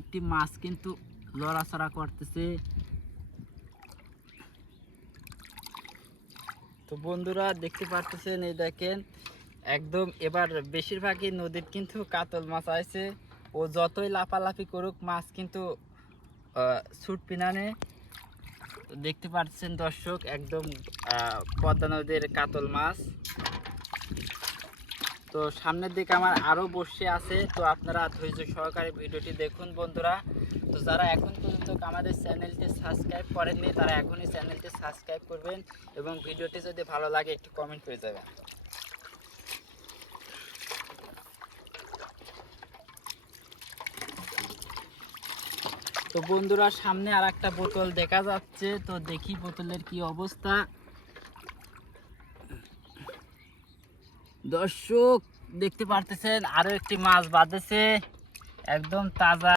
একটি মাছ কিন্তু লড়াচড়া করতেছে। তো বন্ধুরা দেখতে পারতেছেন, এই দেখেন একদম এবার বেশিরভাগই নদীর কিন্তু কাতল মাছ আছে। ও যতই লাফালাফি করুক মাছ কিন্তু ছুটবি না নে। দেখতে পাচ্ছেন দর্শক, একদম পদ্মা নদীর কাতল মাছ। তো সামনের দিকে আমার আরও বসে আছে, তো আপনারা ধৈর্য সহকারে ভিডিওটি দেখুন বন্ধুরা। তো যারা এখন পর্যন্ত আমাদের চ্যানেলটি সাবস্ক্রাইব করেননি তারা এখনই চ্যানেলটি সাবস্ক্রাইব করবেন এবং ভিডিওটি যদি ভালো লাগে একটু কমেন্ট করে যাবেন। তো বন্ধুরা সামনে আর একটা বোতল দেখা যাচ্ছে, তো দেখি বোতলের কি অবস্থা। দর্শক দেখতে পারতেছেন আরো একটি মাছ বাঁধেছে, একদম তাজা।